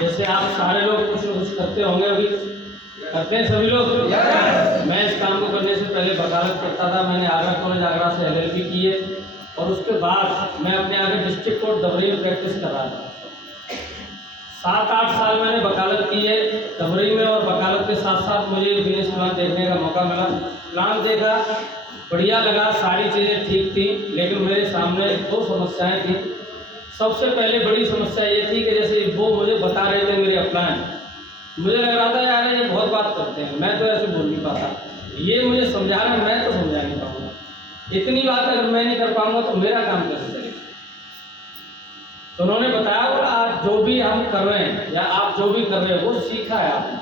जैसे आप सारे लोग कुछ न कुछ करते होंगे, अभी करते हैं सभी लोग। मैं इस काम को करने से पहले वकालत करता था। मैंने आगरा कॉलेज आगरा से LLB की है और उसके बाद मैं अपने आगे डिस्ट्रिक्ट कोर्ट दबरई में प्रैक्टिस कर रहा था। 7-8 साल मैंने वकालत की है दबरई में, और वकालत के साथ साथ मुझे बिजनेस प्लान देखने का मौका मिला। प्लान देखा, बढ़िया लगा, सारी चीज़ें ठीक थी, लेकिन मेरे सामने 2 समस्याएं थी। सबसे पहले बड़ी समस्या ये थी कि जैसे वो मुझे बता रहे थे मेरे प्लान, मुझे लग रहा था यार ये बहुत बात करते हैं, मैं तो ऐसे बोल नहीं पाता। ये मुझे समझा रहे हैं, मैं तो समझा नहीं पाऊंगा। इतनी बात अगर मैं नहीं कर पाऊंगा तो मेरा काम कैसे चलेगा। तो उन्होंने बताया और आज जो भी हम कर रहे हैं या आप जो भी कर रहे हो वो सीखा है आपने,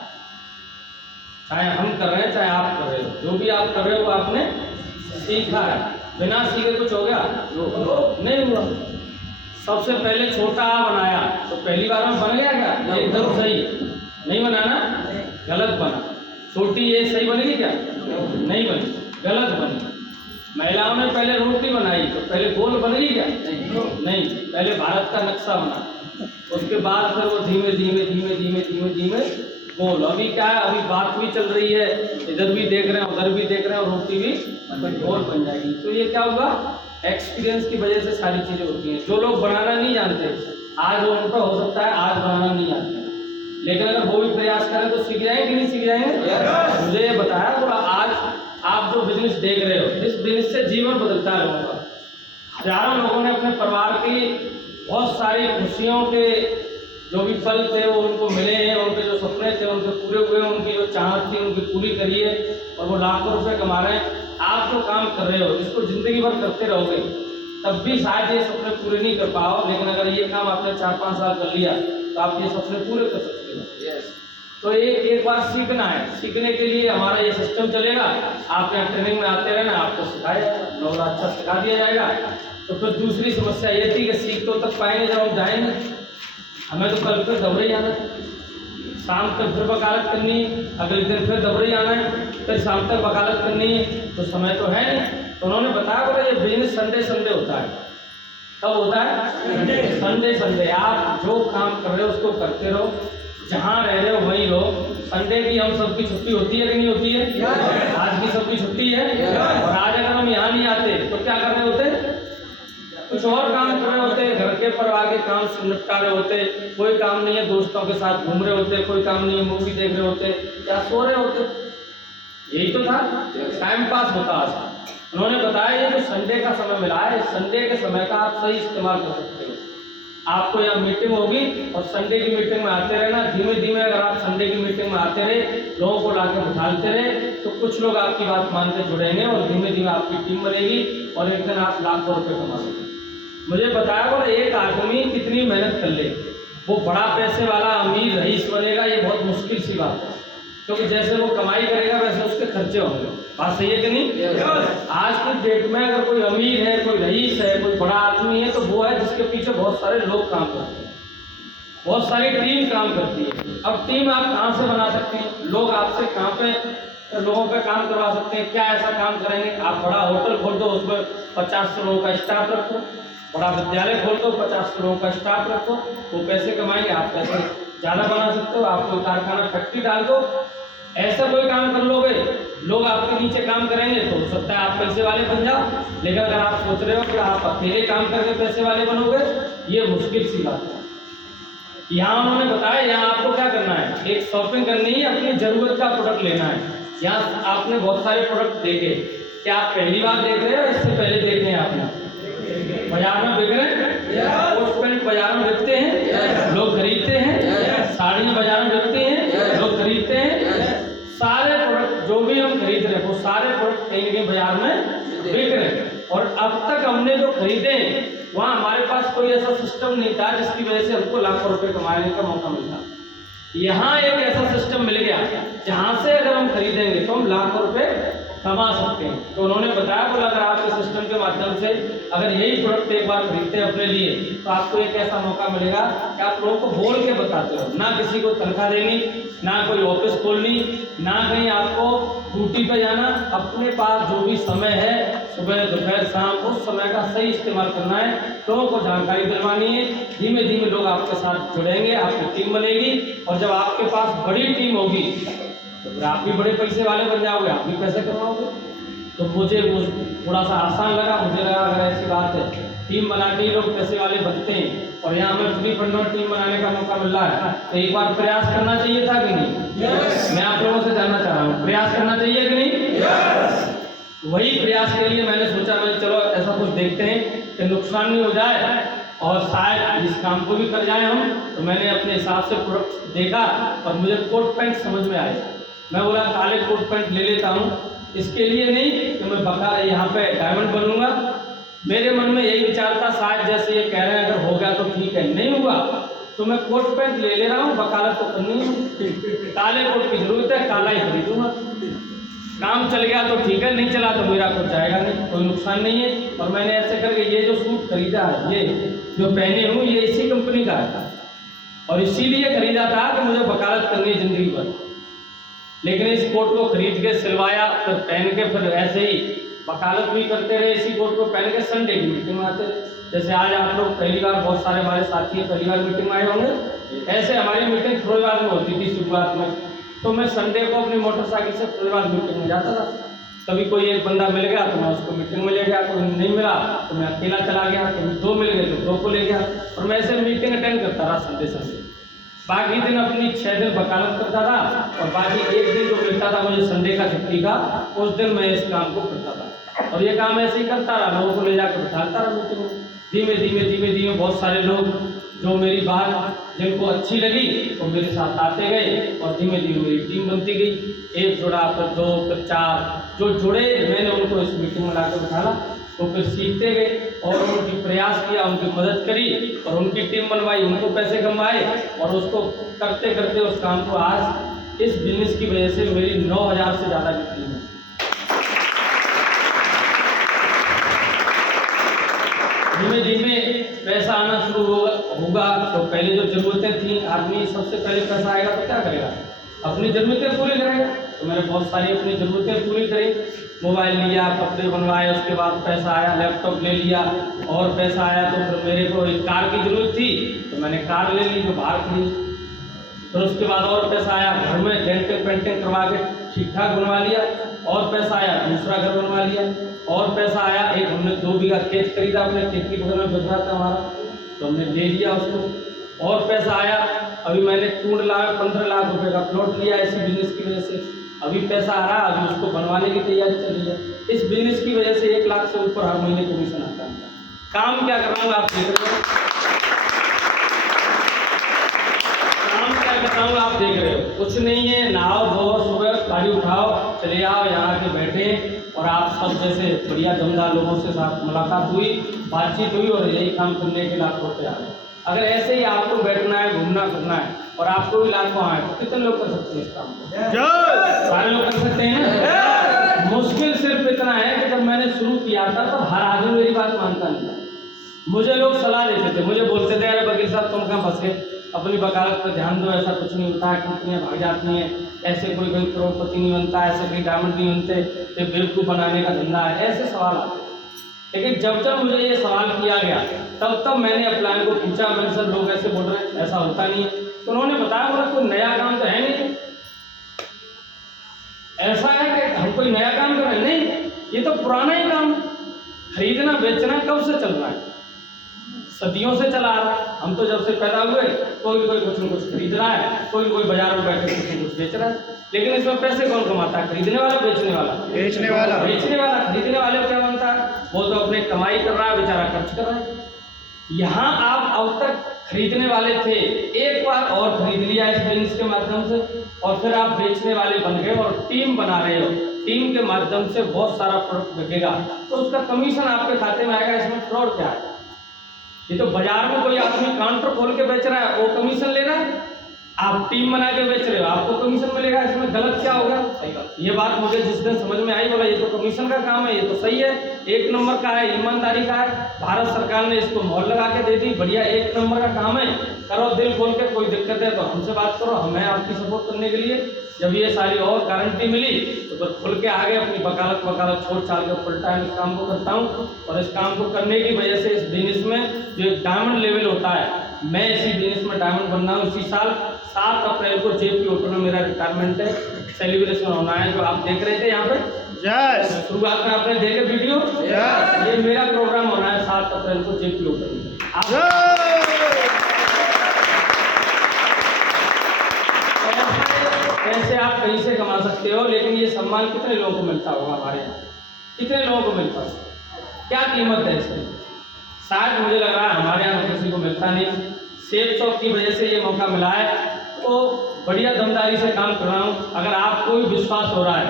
चाहे हम कर रहे हैं चाहे आप कर रहे हो, जो भी आप कर रहे हो आपने सीखा है। बिना सीखे कुछ हो गया? नहीं हुआ। सबसे पहले छोटा आ बनाया तो पहली बार में बन गया क्या? एकदम सही नहीं बनाना, गलत बना। छोटी ये सही बनेगी क्या? नहीं बनी, गलत बनी। महिलाओं ने पहले रोटी बनाई तो पहले गोल बनेगी क्या? नहीं, पहले भारत का नक्शा बना, उसके बाद फिर वो धीमे धीमे धीमे धीमे धीमे धीमे गोल। अभी क्या है, अभी बात भी चल रही है, इधर भी देख रहे हैं उधर भी देख रहे हैं, और रोटी भी गोल बन जाएगी। तो ये क्या होगा? एक्सपीरियंस की वजह से सारी चीज़ें होती हैं। जो लोग बनाना नहीं जानते, आज वो उनका हो सकता है आज बनाना नहीं आता, लेकिन अगर वो भी प्रयास करें तो सीख जाएंगे कि नहीं सीख जाएंगे? मुझे ये बताया थोड़ा, आज आप जो बिजनेस देख रहे हो, इस बिजनेस से जीवन बदलता है लोगों का। हजारों लोगों ने अपने परिवार की बहुत सारी खुशियों के जो भी पल थे वो उनको मिले हैं, उनके जो सपने थे उनके पूरे हुए, उनकी जो चाहत थी उनकी पूरी करी है, और वो लाखों रुपए कमा रहे हैं। आप जो काम कर रहे हो इसको जिंदगी भर करते रहोगे तब भी शायद ये सपने पूरे नहीं कर पाओ, लेकिन अगर ये काम आपने 4-5 साल कर लिया तो आप ये सपने पूरे कर सकते हो। तो एक बार सीखना है। सीखने के लिए हमारा ये सिस्टम चलेगा, आप यहाँ ट्रेनिंग में आते रहना, आपको सिखाया जाएगा, और अच्छा सिखा दिया जाएगा। तो फिर दूसरी समस्या ये थी कि सीख तो तक पाएंगे जब हम जाएंगे, हमें तो कल फिर दबरई आना है, शाम तक फिर वकालत करनी है, अगले दिन फिर दबरई आना है, फिर शाम तक वकालत करनी है, तो समय तो है नहीं। तो उन्होंने बताया बोला ये बिजनेस संडे होता है। कब होता है? संडे। आप जो काम कर रहे हो उसको करते रहो, जहाँ रह रहे हो वहीं रहो। संडे की हम सबकी छुट्टी होती है कि नहीं होती है? आज की सबकी छुट्टी है, और आज अगर हम यहाँ नहीं आते तो क्या कर रहे होते? कुछ और काम कर रहे होते, घर के परिवार के काम से निपटा रहे होते, कोई काम नहीं है दोस्तों के साथ घूम रहे होते, कोई काम नहीं है मूवी देख रहे होते या सो रहे होते। यही तो था, टाइम पास होता आज। उन्होंने बताया ये जो संडे का समय मिला है, संडे के समय का आप सही इस्तेमाल कर सकते हो। आपको यहाँ मीटिंग होगी और संडे की मीटिंग में आते रहना। धीमे धीमे अगर आप संडे की मीटिंग में आते रहे, लोगों को लाके बिठाते रहे, तो कुछ लोग आपकी बात मानते जुड़ेंगे और धीमे धीमे आपकी टीम बनेगी और एक दिन आप लाखों रुपए कमा सकेंगे। मुझे बताया बोला एक आदमी कितनी मेहनत कर ले वो बड़ा पैसे वाला अमीर रईस बनेगा, ये बहुत मुश्किल सी बात है, क्योंकि जैसे वो कमाई करेगा वैसे उसके खर्चे होंगे। बात सही है कि नहीं? आज की डेट में अगर कोई अमीर है, कोई रईस है, कोई बड़ा आदमी है, तो वो है जिसके पीछे बहुत सारे लोग काम करते हैं, बहुत सारी टीम काम करती है। अब टीम आप कहाँ से बना सकते हैं? लोग आपसे कहाँ पे लोगों पे काम करवा सकते हैं? क्या ऐसा काम करेंगे? आप बड़ा होटल खोल दो, उसमें 50 लोगों का स्टाफ रखो, बड़ा विद्यालय खोल दो, 50 लोगों का स्टाफ रखो, वो पैसे कमाएंगे, आप पैसे ज़्यादा बना सकते हो। आप कोई कारखाना फैक्ट्री डाल दो, ऐसा कोई काम कर लोगे, लोग आपके नीचे काम करेंगे, तो हो सकता है आप पैसे वाले बन जाओ। लेकिन अगर आप सोच रहे हो कि आप अकेले काम करके पैसे वाले बनोगे, ये मुश्किल सी बात है। यहाँ उन्होंने बताया यहाँ आपको क्या करना है, एक शॉपिंग करनी है, अपनी जरूरत का प्रोडक्ट लेना है। यहाँ आपने बहुत सारे प्रोडक्ट देखे, क्या आप पहली बार देख रहे हो? इससे पहले देखे हैं आपने? बाजार में बिक रहे हैं, कोट पैंट बाजार में बिकते हैं, लोग खरीदते हैं, साड़ियाँ बाजार में बिकती हैं, लोग खरीदते हैं। सारे प्रोडक्ट जो भी हम खरीद रहे हैं वो सारे प्रोडक्ट कहीं न कहीं बाजार में बिक रहे हैं। और अब तक हमने जो खरीदे वहाँ हमारे पास कोई ऐसा सिस्टम नहीं था जिसकी वजह से हमको लाखों रुपए कमाने का मौका मिलता। यहाँ एक ऐसा सिस्टम मिल गया जहाँ से अगर हम खरीदेंगे तो हम लाखों रुपए कमा सकते हैं। तो उन्होंने बताया बोला अगर आपके सिस्टम के माध्यम से अगर यही प्रोडक्ट एक बार खरीदते हैं अपने लिए तो आपको एक ऐसा मौका मिलेगा कि आप लोगों को बोल के बताते हो, ना किसी को तनख्वाह देनी, ना कोई ऑफिस खोलनी, ना कहीं आपको ड्यूटी पे जाना। अपने पास जो भी समय है सुबह दोपहर शाम उस समय का सही इस्तेमाल करना है, लोगों को जानकारी दिलवानी है। धीमे धीमे लोग आपके साथ जुड़ेंगे, आपकी टीम बनेगी और जब आपके पास बड़ी टीम होगी तो फिर आप भी बड़े पैसे वाले बन जाओगे, आप भी पैसे कमाओगे। तो मुझे वो थोड़ा सा आसान लगा, मुझे लगा अगर ऐसी बात है टीम बना के ही लोग पैसे वाले बनते हैं और यहाँ हमें फ्री फंड में टीम बनाने का मौका मिल रहा है तो एक बार प्रयास करना चाहिए था कि नहीं? मैं आप लोगों से जानना चाह रहा हूँ, प्रयास करना चाहिए कि नहीं? वही प्रयास के लिए मैंने सोचा मैं चलो ऐसा कुछ देखते हैं कि नुकसान नहीं हो जाए और शायद इस काम को भी कर जाए हम। तो मैंने अपने हिसाब से प्रोडक्ट देखा और मुझे कोट पैंट समझ में आया। मैं बोला काले कोट पैंट ले लेता हूँ, इसके लिए नहीं कि मैं बका यहाँ पे डायमंड बनूंगा। मेरे मन में यही विचार था शायद जैसे ये कह रहे हैं अगर हो गया तो ठीक है, नहीं हुआ तो मैं कोट पैंट ले रहा हूँ, वकालत तो करनी है, काले कोट की जरूरत है, काला ही खरीदूंगा। काम चल गया तो ठीक है, नहीं चला तो मेरा कुछ जाएगा नहीं, कोई नुकसान नहीं है। और मैंने ऐसे करके ये जो सूट खरीदा है, ये जो पहने हूँ ये इसी कंपनी का है और इसीलिए खरीदा था कि मुझे वकालत करनी है जिंदगी भर। लेकिन इस कोट को खरीद के सिलवाया, फिर पहन के फिर ऐसे ही वकालत भी करते रहे। इसी कोट को पहन के संडे की मीटिंग में आते, जैसे आज आप लोग पहली बार, बहुत सारे हमारे साथी पहली बार मीटिंग में आए होंगे, ऐसे हमारी मीटिंग रविवार में होती थी शुरुआत में। तो मैं संडे को अपनी मोटरसाइकिल से रविवार मीटिंग में जाता था। कभी कोई एक बंदा मिल गया तो मैं उसको मीटिंग में ले गया, कोई नहीं मिला तो मैं अकेला चला गया, कभी दो मिल गए तो दो को ले गया और मैं ऐसे मीटिंग अटेंड करता रहा संडे संडे। बाकी दिन अपनी 6 दिन वकालत करता था और बाकी एक दिन जो मिलता था मुझे संडे का छुट्टी का, उस दिन मैं इस काम को करता था और ये काम ऐसे ही करता रहा, लोगों को ले जाकर बिठाता रहा मीटिंग में। धीमे धीमे बहुत सारे लोग जो मेरी बात जिनको अच्छी लगी वो मेरे साथ आते गए और धीमे धीमे मेरी टीम बनती गई। एक जुड़ा, फिर 2, फिर 4 जो जुड़े, मैंने उनको इस मीटिंग में लाकर बिठाला, तो फिर सीखते गए और उनकी प्रयास किया, उनकी मदद करी और उनकी टीम बनवाई, उनको पैसे कमाए और उसको करते करते उस काम को आज इस बिजनेस की वजह से मेरी 9000 से ज़्यादा बिक्री है। धीमे धीमे पैसा आना शुरू होगा। तो पहले जो जरूरतें थी, आदमी सबसे पहले पैसा आएगा तो क्या करेगा? अपनी ज़रूरतें पूरी करेगा। तो मैंने बहुत सारी अपनी ज़रूरतें पूरी करी, मोबाइल लिया, कपड़े बनवाए, उसके बाद पैसा आया, लैपटॉप ले लिया और पैसा आया तो फिर मेरे को एक कार की ज़रूरत थी तो मैंने कार ले ली जो बाहर थी। फिर उसके बाद और पैसा आया, घर में डेंटिंग पेंटिंग करवा के ठीक ठाक बनवा लिया और पैसा आया, दूसरा घर बनवा लिया और पैसा आया। एक हमने 2 बीघा खेत खरीदा, अपने खेत की बगल में बिक रहा था हमारा, तो हमने ले लिया उसको और पैसा आया। अभी मैंने 15 लाख रुपए का प्लॉट लिया इसी बिजनेस की वजह से, अभी पैसा आ रहा, अभी उसको बनवाने की तैयारी चल रही है। इस बिजनेस की वजह से 1 लाख से ऊपर हर महीने कमीशन आता है। काम क्या कर रहा हूँ आप देख रहे हो, काम क्या कर रहा हूँ आप देख रहे हो, कुछ नहीं है। नहाओ धो, सुबह गाड़ी उठाओ, चले आओ, यहाँ के बैठे और आप सब जैसे बढ़िया दमदार लोगों से साथ मुलाकात हुई, बातचीत हुई और यही काम करने के लाख रुपये आ रहे। अगर ऐसे ही आपको बैठना है, घूमना फिरना है और आपको भी लाखों आए तो कितने लोग कर सकते हैं इस काम को? सारे लोग कर सकते हैं ना। मुश्किल सिर्फ इतना है कि जब मैंने शुरू किया था तो हर आदमी मेरी बात मानता नहीं था। मुझे लोग सलाह देते थे, मुझे बोलते थे अरे वकील साहब तुम कहाँ फंस गए, अपनी वकालत पर ध्यान दो, ऐसा कुछ नहीं होता है, कंपनियाँ भाग जाती हैं, ऐसे कोई करोड़पति नहीं बनता, ऐसे कोई डायमंड नहीं बनते, ये बेवकूफ़ बनाने का धंधा है, ऐसे सवाल आते। लेकिन जब जब मुझे ये सवाल किया गया तब तब मैंने अपलाइन को पूछा, मैंने सर लोग ऐसे बोल रहे हैं, ऐसा होता नहीं है। तो उन्होंने बताया बोला कोई नया काम तो है नहीं, ऐसा है कि हम कोई नया काम कर रहे हैं, नहीं ये तो पुराना ही काम, खरीदना बेचना कब से चल रहा है, सदियों से चला आ रहा है। हम तो जब से पैदा हुए कोई कुछ न कुछ खरीद रहा है, कोई बाजार में बैठे कुछ न कुछ बेच रहा है। लेकिन इसमें पैसे कौन कमाता है? खरीदने वाला, बेचने वाला? बेचने वाला। खरीदने वाले को क्या बनता है? वो तो अपने कमाई कर रहा है, बेचारा खर्च कर रहा है। यहाँ आप अब तक खरीदने वाले थे, एक बार और खरीद लिया इस बिजनेस के माध्यम से और फिर आप बेचने वाले बन गए और टीम बना रहे हो। टीम के माध्यम से बहुत सारा प्रोडक्ट बिकेगा तो उसका कमीशन आपके खाते में आएगा। इसमें फ्रॉड क्या है? ये तो बाजार में कोई आदमी काउंटर खोल के बेच रहा है, वो कमीशन ले रहा है, आप टीम बना के बेच रहे हो, आपको कमीशन मिलेगा, इसमें गलत क्या होगा? ये बात मुझे जिस दिन समझ में आई, बोला ये तो कमीशन का काम है, ये तो सही है, एक नंबर का है, ईमानदारी का है, भारत सरकार ने इसको मोहर लगा के दे दी, बढ़िया एक नंबर का काम है, करो दिल खोल के। कोई दिक्कत है तो हमसे बात करो, हमें आपकी सपोर्ट करने के लिए। जब ये सारी और गारंटी मिली तो फिर खुल के आगे अपनी वकालत छोड़ छाड़ के फुल टाइम इस काम को करता हूँ। और इस काम को करने की वजह से इस बिजनेस में जो एक डायमंड लेवल होता है, मैं इसी बिजनेस में डायमंड बनना हूँ। इसी साल 7 अप्रैल को JP होटल में मेरा रिटायरमेंट है, सेलिब्रेशन होना है, जो आप देख रहे थे यहाँ पे शुरुआत में आपने देखे वीडियो, ये मेरा प्रोग्राम होना है 7 अप्रैल को JP होटल में। पैसे आप कहीं से कमा सकते हो, लेकिन ये सम्मान कितने लोगों को मिलता होगा? हमारे यहाँ कितने लोगों को मिलता होगा? क्या कीमत है इसकी? शायद मुझे लग रहा है हमारे यहाँ तो किसी को मिलता नहीं। सेफ शॉप की वजह से ये मौका मिला है, तो बढ़िया दमदारी से काम कर रहा हूँ। अगर आपको भी विश्वास हो रहा है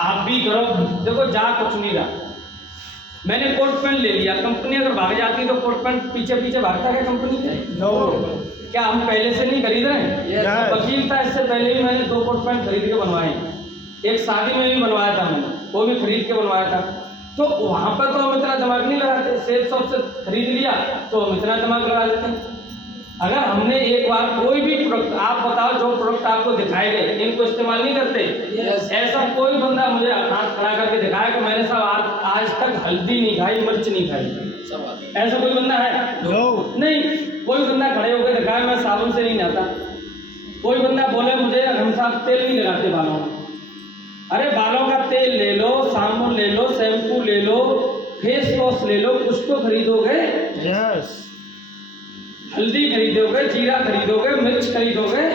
आप भी करो। देखो जा कुछ नहीं रहा, मैंने कोट पैंट ले लिया, कंपनी अगर भाग जाती तो कोट पैंट पीछे पीछे भागता क्या कंपनी के? नो। क्या हम पहले से नहीं खरीद रहे हैं? वकील था, इससे पहले ही मैंने 2 कोट पैंट खरीद के बनवाए। एक शादी में भी बनवाया था मैंने, वो भी खरीद के बनवाया था। तो वहाँ पर तो हम इतना दिमाग नहीं लगाते, सेफ शॉप से खरीद लिया तो हम इतना दिमाग लगा लेते हैं। अगर हमने एक बार कोई भी प्रोडक्ट, आप बताओ जो प्रोडक्ट आपको दिखाए गए इनको इस्तेमाल नहीं करते? ऐसा कोई बंदा मुझे हाथ खड़ा करके दिखाया कि मैंने साहब आज तक हल्दी नहीं खाई, मिर्च नहीं खाई, ऐसा कोई बंदा है? नहीं। कोई बंदा खड़े होकर दिखाया मैं साबुन से नहीं नहाता, कोई बंदा बोले मुझे हम साहब तेल नहीं लगाते बालों में। अरे बालों का तेल ले लो, साबुन ले लो, शैम्पू ले लो, फेस वॉश ले लो, कुछ तो खरीदोगे। हल्दी खरीदोगे, जीरा खरीदोगे, मिर्च खरीदोगे,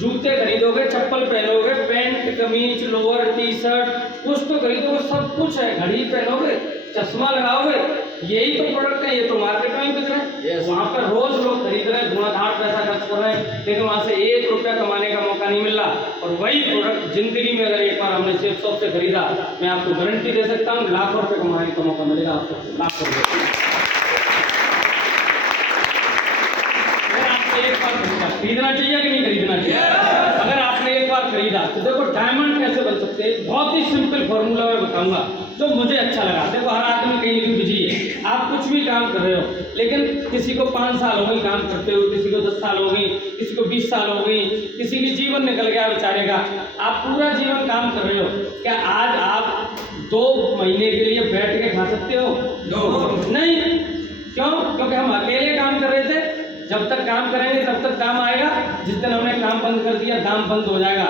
जूते खरीदोगे, चप्पल पहनोगे, पैंट कमीज लोअर टी शर्ट कुछ तो खरीदोगे, सब कुछ है, घड़ी पहनोगे, चश्मा लगाओगे, यही तो प्रोडक्ट है। ये तो मार्केट में बिक रहे हैं, वहाँ पर रोज लोग खरीद रहे हैं, धुआंधार पैसा खर्च कर रहे हैं, लेकिन वहाँ से 1 रुपया कमाने का मौका नहीं मिल रहा। और वही प्रोडक्ट जिंदगी में अगर एक बार हमने सेफ शॉप से खरीदा, मैं आपको गारंटी दे सकता हूँ लाखों रुपये कमाने का मौका मिलेगा आपको, लाखों रुपये। एक बार खरीदना चाहिए कि नहीं खरीदना चाहिए? अगर आपने एक बार खरीदा तो देखो डायमंड कैसे बन सकते हैं, बहुत ही सिंपल फॉर्मूला मैं बताऊंगा जो मुझे अच्छा लगा। देखो हर आदमी कहीं भी बिजी है, आप कुछ भी काम कर रहे हो, लेकिन किसी को 5 साल हो गए काम करते हुए, किसी को 10 साल हो गई, किसी को 20 साल हो गई, किसी की जीवन निकल गया बेचारे का, आप पूरा जीवन काम कर रहे हो। क्या आज आप 2 महीने के लिए बैठ के खा सकते हो? नहीं। क्यों? क्योंकि हम अकेले काम कर रहे थे। जब तक काम करेंगे तब तक दाम आएगा, जिस दिन हमने काम बंद कर दिया दाम बंद हो जाएगा।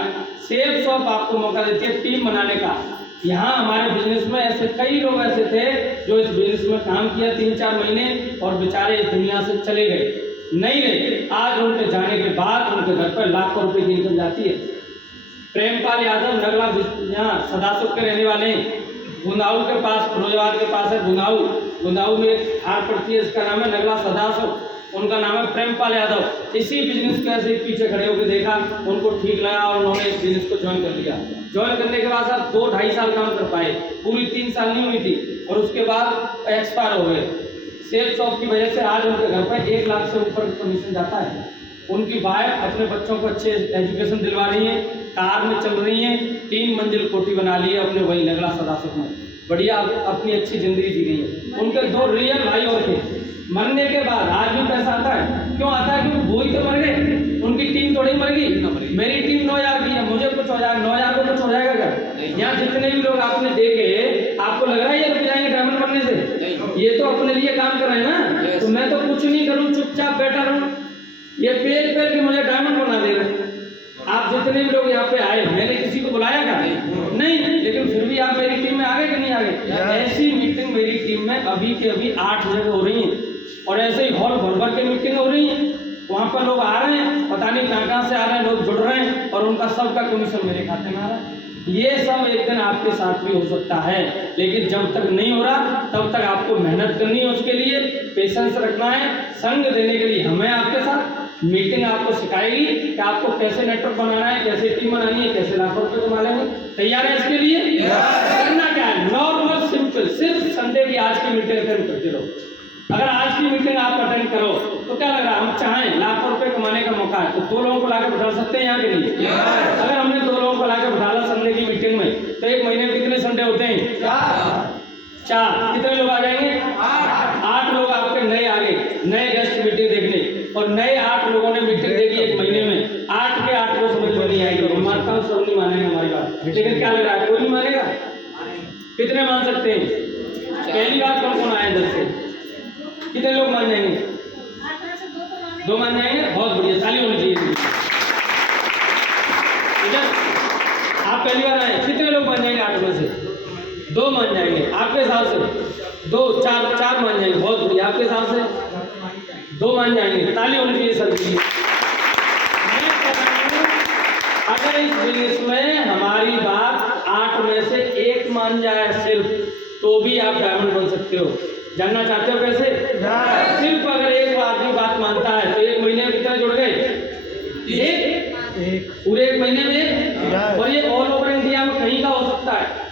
सेफ शॉप आपको मौका देती है टीम बनाने का। यहाँ हमारे बिजनेस में ऐसे कई लोग ऐसे थे जो इस बिजनेस में काम किया 3-4 महीने और बेचारे इस दुनिया से चले गए, नहीं रहे। आज उनके जाने के बाद उनके घर पर लाखों रुपए की इनकम जाती है। प्रेमपाल यादव नगला यहाँ सदासुख के रहने वाले, गुंदाऊ के पास, फिरोजाबाद के पास है गुंदाऊ में एक हार पड़ती है, इसका नाम है नगला सदासुख, उनका नाम है प्रेमपाल यादव। इसी बिजनेस के ऐसे पीछे खड़े होकर देखा, उनको ठीक लगा और उन्होंने इस बिजनेस को ज्वाइन कर लिया। ज्वाइन करने के बाद आप 2-2.5 साल काम कर पाए, पूरी 3 साल नहीं हुई थी और उसके बाद एक्सपायर हो गए। सेफ शॉप की वजह से आज उनके घर पर 1 लाख से ऊपर कमीशन जाता है। उनकी वाइफ अपने बच्चों को अच्छे एजुकेशन दिलवा रही है, कार में चल रही है, 3 मंजिल कोठी बना ली है अपने वही नगला सदासुख में, बढ़िया अपनी अच्छी जिंदगी जी रही है। उनके 2 रियल भाई और थे, मरने के बाद आज भी पैसा आता है। क्यों आता है? क्योंकि वो ही तो मर गए, उनकी टीम थोड़ी मर गई। मेरी टीम 9000 की है, मुझे कुछ हो जाएगा, 9000 को कुछ हो जाएगा क्या? यहाँ जितने भी लोग आपने देखे, आपको लग रहा है ये रुक जाएंगे डायमंड बनने से? ये तो अपने लिए काम कर रहे हैं ना। तो मैं तो कुछ नहीं करूँ, चुपचाप बैठा रहूँ, ये पेल के मुझे डायमंड बना दे रहे। आप जितने भी लोग यहाँ पे आए, मैंने किसी को बुलाया क्या? नहीं, लेकिन फिर भी आप मेरी टीम में आ गए कि नहीं आ गए? ऐसी मीटिंग मेरी टीम में अभी के अभी 8 जगह हो रही है और ऐसे ही हॉल भर के मीटिंग हो रही है। वहाँ पर लोग आ रहे हैं, पता नहीं कहाँ से आ रहे हैं, लोग जुड़ रहे हैं और उनका सबका कमीशन मेरे खाते में आ रहा है। ये सब एक दिन आपके साथ भी हो सकता है, लेकिन जब तक नहीं हो रहा तब तक आपको मेहनत करनी है, उसके लिए पेशेंस रखना है। संग देने के लिए हमें आपके साथ मीटिंग आपको सिखाएगी कि आपको कैसे नेटवर्क बनाना है, कैसे टीम बनानी है, कैसे लाखों रुपए कमा लेंगे। तैयार है इसके लिए? करना क्या है? नॉर्मल सिंपल, सिर्फ संडे की आज की मीटिंग अटेंड करते रहो। अगर आज की मीटिंग आप अटेंड करो तो क्या लग रहा है? हम चाहें लाखों रुपए कमाने का मौका है। है, तो 2 लोगों को लाकर बिठा सकते हैं यहाँ के लिए? अगर हमने 2 लोगों को लाकर बिठाला संडे की मीटिंग में, तो 1 महीने में कितने संडे होते हैं? 4। कितने लोग आ जाएंगे? 8 लोग आपके नए आ गए, नए गेस्ट मीटिंग देखने, और नए 8 लोगों ने मीटिंग देखी 1 महीने में। 8 के 8 को समझ में नहीं आएगी। मैं मानता हूँ सब नहीं मानेंगे हमारी बात, लेकिन क्या लग रहा है, कोई नहीं मानेगा? कितने मान सकते हैं? पहली बार कौन कौन आए इधर से? कितने लोग मान जाएंगे? 2 मान जाएंगे। बहुत बढ़िया, ताली होनी चाहिए। इधर आप पहली बार आए, कितने लोग मान जाएंगे? 8 में से 2 मान जाएंगे। आपके हिसाब से 2 4 मान जाएंगे। बहुत बढ़िया, आपके हिसाब से 2 मान जाएंगे। ताली होनी चाहिए सर के लिए। अगर इस बिजनेस में हमारी बात 8 में से 1 मान जाए सिर्फ, तो भी आप डायमंड बन सकते हो। जानना चाहते हो कैसे? सिर्फ अगर एक आदमी बात मानता है, तो 1 महीने में कितने जुड़ गए? एक पूरे 1 महीने में। और ये ऑल ओवर इंडिया में कहीं का हो सकता है।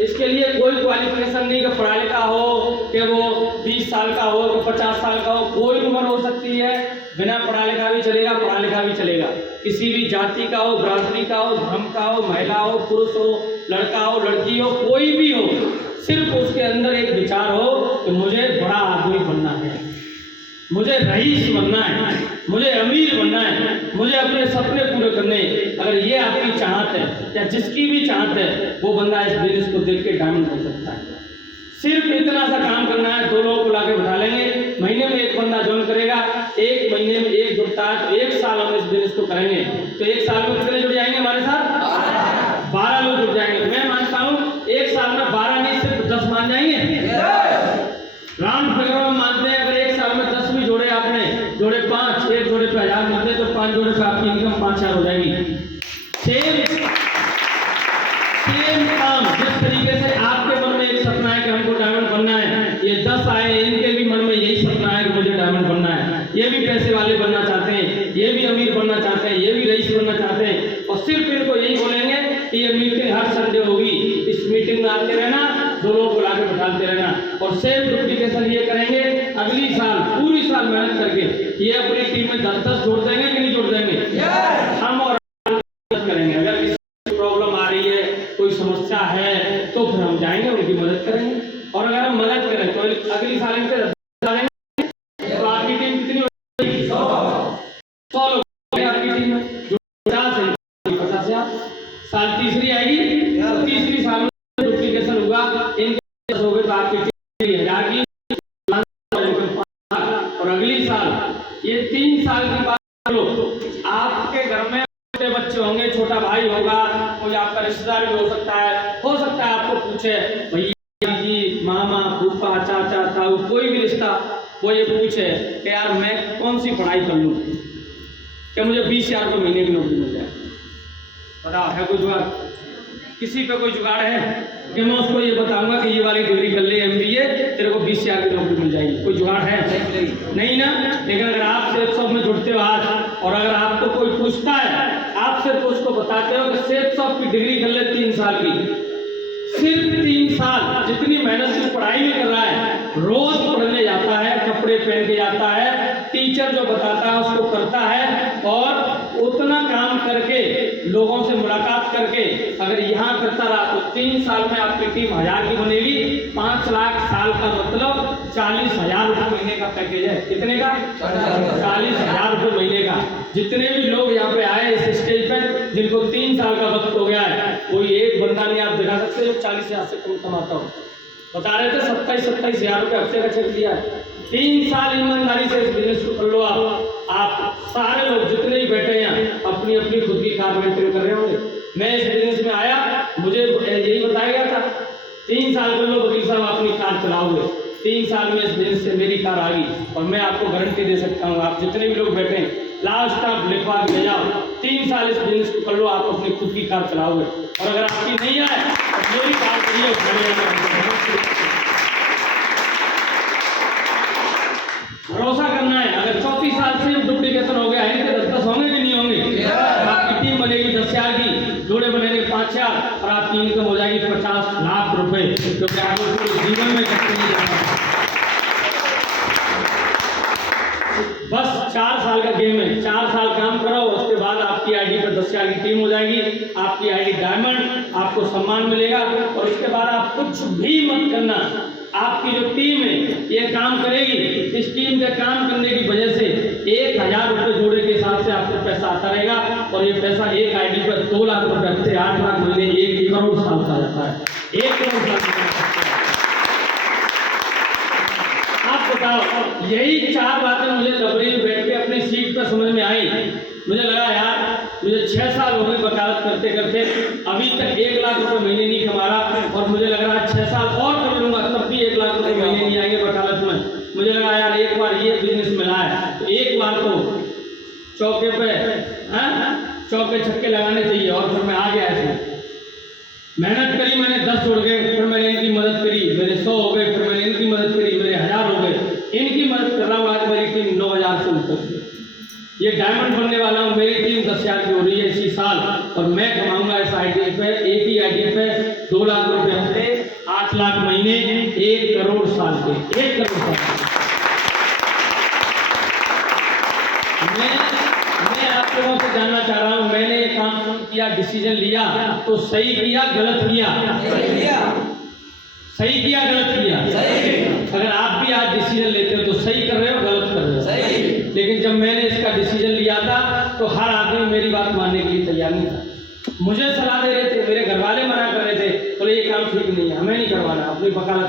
इसके लिए कोई क्वालिफिकेशन नहीं कि पढ़ा लिखा हो, कि वो 20 साल का हो, कि 50 साल का हो। कोई उम्र हो सकती है, बिना पढ़ा लिखा भी चलेगा, पढ़ा लिखा भी चलेगा। किसी भी जाति का हो, बिरादरी का हो, धर्म का हो, महिला हो, पुरुष हो, लड़का हो, लड़की हो, कोई भी हो, सिर्फ उसके अंदर एक विचार हो कि मुझे बड़ा आदमी बनना है, मुझे रईस बनना है, मुझे अमीर बनना है, मुझे अपने सपने पूरे करने। अगर ये आपकी चाहत है, या जिसकी भी चाहत है, वो बंदा इस बिजनेस को देख के डायमंड बन सकता है। सिर्फ इतना सा काम करना है। 2 लोगों को लाके बिठा लेंगे, महीने में 1 बंदा ज्वाइन करेगा, 1 महीने में 1 जुड़ता है, तो 1 साल हम इस बिजनेस को करेंगे, तो 1 साल में कितने जुड़ जाएंगे हमारे साथ? 12 लोग जुड़ जाएंगे। मैं मानता हूँ 1 साल में 12 नहीं, सिर्फ 10 मान जाएंगे। राउंड फिगर में मानते हैं, अगर 1 साल में 10 भी जोड़े आपने, जोड़े 5, 1 जोड़े पे 1000 मिलते, तो 5 जोड़े पे आपकी इनकम 5000 हो जाएगी। सेम काम जिस तरीके से आपके मन में एक सपना है कि हमको डायमंड बनना है, ये 10 आए, इनके भी मन में यही सपना है कि मुझे डायमंड बनना है। ये भी पैसे वाले बनना चाहते हैं, ये भी अमीर बनना चाहते हैं, ये भी रईस बनना चाहते हैं। और सिर्फ इनको यही बोलेंगे कि ये मीटिंग हर संडे होगी, इस मीटिंग में आते रहना, 2 लोगों को लाके बिठाते रहना, और सेम डुप्लीकेशन ये करेंगे। अगली साल पूरी साल मेहनत करके ये अपनी टीम में 10-10 जोड़ देंगे कि नहीं जोड़ देंगे? हम और करेंगे। अगर प्रॉब्लम आ रही है, कोई समस्या है, तो फिर हम जाएंगे, उनकी मदद करेंगे। और अगर हम मदद करें तो अगली साल इनसे 10 आ जाएंगे, तो आपकी टीम कितनी होगी? 100 लोग आपकी टीम में, जो 50 है 50 साल तीसरी आएगी, तो तीसरी साल में डुप्लीकेशन हुआ, इनके हो गए, तो आपकी टीम 1000 की, और अगली साल ये 3 साल की बात आपके घर में बच्चे होंगे, छोटा भाई होगा, कोई आपका रिश्तेदार भी हो सकता है आपको पूछे, भैया जी, मामा, फूफा, चाचा, ताऊ, कोई भी रिश्ता, वो ये पूछे कि यार मैं कौन सी पढ़ाई कर लूँ कि मुझे 20,000 रुपये महीने की नौकरी मिल जाए। बताओ, है कोई जुगाड़? किसी पे कोई जुगाड़ है कि मैं उसको ये बताऊंगा कि ये वाली डिग्री कर ले, MBA, तेरे को 20,000 की नौकरी मिल जाएगी? कोई जुगाड़ है? नहीं ना। लेकिन अगर आप सेफ शॉप में जुड़ते हो आज, और अगर आपको कोई पूछता है, आप सिर्फ उसको बताते हो कि सेफ शॉप की डिग्री कर ले 3 साल की, सिर्फ 3 साल, जितनी मेहनत से पढ़ाई भी कर रहा है, रोज पढ़ने जाता है, कपड़े पहन के जाता है, टीचर जो बताता है उसको करता है, और उतना काम करके, लोगों से मुलाकात करके अगर यहाँ करता रहा, तो 3 साल में आपकी टीम 1000 की बनेगी। 5 लाख साल का मतलब 40,000 रुपये महीने का पैकेज है। कितने का? 40,000 रुपये महीने का। जितने भी लोग यहाँ पे आए इस स्टेज पर, जिनको 3 साल का वक्त हो गया है, कोई एक बंदा नहीं आप दिखा सकते जो 40,000 से कम कमाता हो। बता रहे थे 27,000 रुपये हफ्ते का चेक दिया है। 3 साल ईमानदारी से इस बिजनेस को कर लो। आप सारे लोग जितने ही बैठे हैं अपनी अपनी खुद की कार मेंटेन कर रहे होंगे। मैं इस बिजनेस में आया, मुझे यही बताया गया था 3 साल कर लो वकील साहब, अपनी कार चलाओगे। 3 साल में इस बिजनेस से मेरी कार आ गई, और मैं आपको गारंटी दे सकता हूँ, आप जितने भी लोग बैठे हैं, लास्ट आप लिखवा के ले जाओ, 3 साल इस बिजनेस को कर लो, आप अपनी खुद की कार चलाओगे। और अगर आपकी नहीं आए तो मेरी कार करिए, भरोसा करना है। अगर 34 साल से डुप्लीकेशन हो गया है, 10-10 होंगे कि नहीं होंगे? आपकी टीम बनेगी 10,000 की, जोड़े बनेंगे 5,000, और आपकी इनकम हो जाएगी 50 लाख रुपए, क्योंकि आपको पूरे जीवन में कष्ट नहीं जाता। बस 4 साल का गेम है, 4 साल काम करो, आपकी आईडी पर 10 की टीम हो जाएगी, आपकी आईडी डायमंड, आपको सम्मान मिलेगा। और उसके बाद आप कुछ भी मत करना, आपकी जो टीम है ये काम करेगी। इस टीम के काम करने की वजह से 1000 रुपये जोड़े के हिसाब से आपको पैसा आता रहेगा, और ये पैसा एक आईडी पर 2 लाख रुपये हफ्ते, 8 लाख महीने, 1 करोड़ साल का जाता है, 1 करोड़ साल। आप बताओ, यही 4 बातें मुझे दबरी में बैठ के अपनी सीट पर समझ में आई। मुझे लगा यार, मुझे 6 साल हो गए वकालत करते करते, अभी तक 1 लाख रुपए महीने नहीं कमा रहा, और मुझे लग रहा है 6 साल और कर लूंगा तब भी 1 लाख रुपए महीने नहीं आएंगे वकालत में। मुझे लगा यार एक बार ये बिजनेस मिला है तो एक बार तो चौके पे चौके छक्के लगाने चाहिए। और फिर मैं आ गया ऐसे मेहनत करी, मैंने 10 जोड़ गए, फिर मैंने इनकी मदद करी, मेरे 100 हो गए, फिर मैंने इनकी मदद करी, मेरे 1000 हो गए, इनकी मदद कर रहा हूँ। आज मेरी टीम 9000 से ऊपर, ये डायमंड बनने वाला हूँ। मेरी टीम 10,000 की हो रही है इसी साल, और मैं कमाऊंगा इस आईडी पे, एक ही आईडी पे 2 लाख रुपए हफ्ते, 8 लाख महीने, 1 करोड़ साल के, 1 करोड़ साल के। मैं आप लोगों से जानना चाह रहा हूँ, मैंने ये काम शुरू किया, डिसीजन लिया तो सही किया गलत किया? सही किया गलत किया? अगर आप भी आज डिसीजन लेते हो तो सही कर रहे हो, गलत कर रहे हो। लेकिन जब मैंने इसका डिसीजन लिया था तो हर आदमी मेरी बात मानने के लिए तैयार नहीं था। मुझे सलाह दे रहे थे, मेरे घर वाले मना कर रहे थे, बोले ये काम ठीक नहीं है, हमें नहीं करवाना, अपनी वकालत,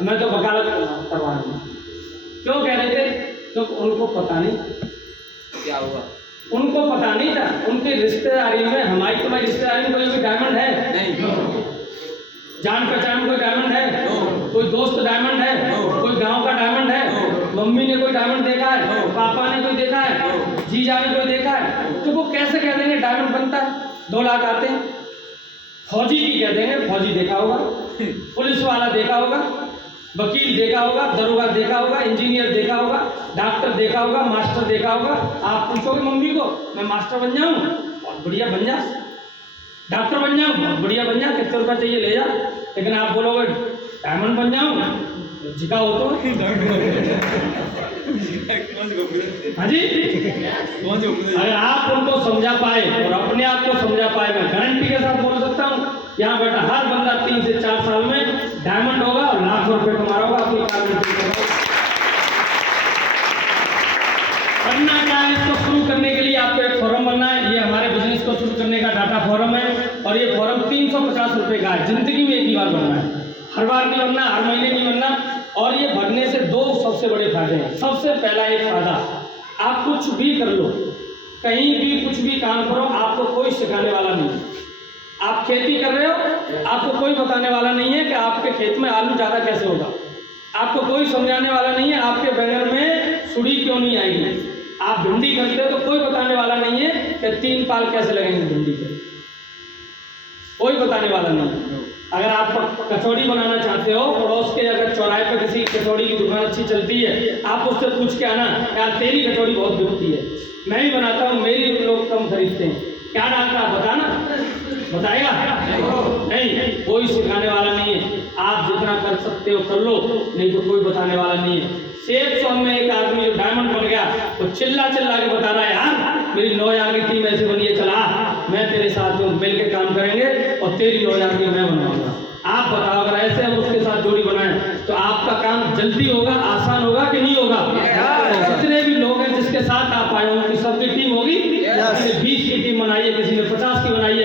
मैं तो वकालत करवाना। क्यों कह रहे थे? क्योंकि उनको पता नहीं क्या हुआ, उनको पता नहीं था। उनके रिश्तेदारी में, हमारी तुम्हारी रिश्तेदारी में कोई भी डायमंड है नहीं, जान पहचान कोई डायमंड है, कोई दोस्त डायमंड है, कोई गांव का डायमंड है, मम्मी ने कोई डायमंड देखा है, पापा ने कोई देखा है, जीजा ने कोई देखा है, तो वो कैसे कह देंगे डायमंड बनता है, 2 लाख आते हैं? फौजी की कह देंगे, फौजी देखा होगा, पुलिस वाला देखा होगा, वकील देखा होगा, दरोगा देखा होगा, इंजीनियर देखा होगा, डॉक्टर देखा होगा, मास्टर देखा होगा। आप पूछोगे मम्मी को, मैं मास्टर बन जाऊं? बहुत बढ़िया, बन जा। डॉक्टर बन जाऊं? बहुत बढ़िया, बन जा, कितने रुपये चाहिए ले जा। लेकिन आप बोलोगे डायमंड बन जाऊं, झिका हो तो हाँ जी। अगर आप उनको समझा पाए और अपने आप को समझा पाए, मैं गारंटी के साथ बोल सकता हूँ, यहाँ बेटा हर बंदा 3 से 4 साल में डायमंड होगा और लाखों रुपए कमा रहा होगा अपनी कार। करना क्या है? इसको शुरू करने के लिए आपको एक फॉर्म भरना है। ये हमारे बिजनेस को शुरू करने का डाटा फॉर्म है, और ये फॉर्म 350 रुपए का है। जिंदगी में एक ही बार भरना है, हर बार नहीं भरना, हर महीने नहीं भरना। और ये भरने से 2 सबसे बड़े फायदे हैं। सबसे पहला एक फायदा, आप कुछ भी कर लो, कहीं भी कुछ भी काम करो, आपको कोई सिखाने वाला नहीं है। आप खेती कर रहे हो, आपको कोई बताने वाला नहीं है कि आपके खेत में आलू ज़्यादा कैसे होगा, आपको कोई समझाने वाला नहीं है आपके बैंगन में सुड़ी क्यों नहीं आएगी। आप भिंडी करते हो तो कोई बताने वाला नहीं है कि 3 पाल कैसे लगेंगे भिंडी के, कोई बताने वाला नहीं है। अगर आप कचौड़ी बनाना चाहते हो, पड़ोस के अगर चौराहे पर किसी कचौड़ी की दुकान अच्छी चलती है, आप उससे पूछ के आना, यार तेरी कचौड़ी बहुत बिकती है, मैं भी बनाता हूँ, मेरी लोग कम खरीदते हैं, क्या डालता है बताना, बताएगा? नहीं, कोई सिखाने वाला नहीं है। आप जितना कर सकते हो कर लो, नहीं तो कोई बताने वाला नहीं है। सेब शॉप में एक आदमी जो डायमंड बन गया, तो चिल्ला चिल्ला के बता रहा है, यार मेरी 9000 की टीम ऐसे बनी है, चला मैं तेरे साथ हूँ, मिल के काम करेंगे और तेरी 9000 की मैं बनवाऊंगा। आप बताओ, अगर ऐसे हम उसके साथ जोड़ी बनाएं तो आपका काम जल्दी होगा, आसान होगा कि नहीं होगा? जितने भी लोग हैं जिसके साथ आप आए, उनकी सबकी टीम होगी, किसी ने 20 की टीम बनाई है, किसी ने 50 की बनाई है।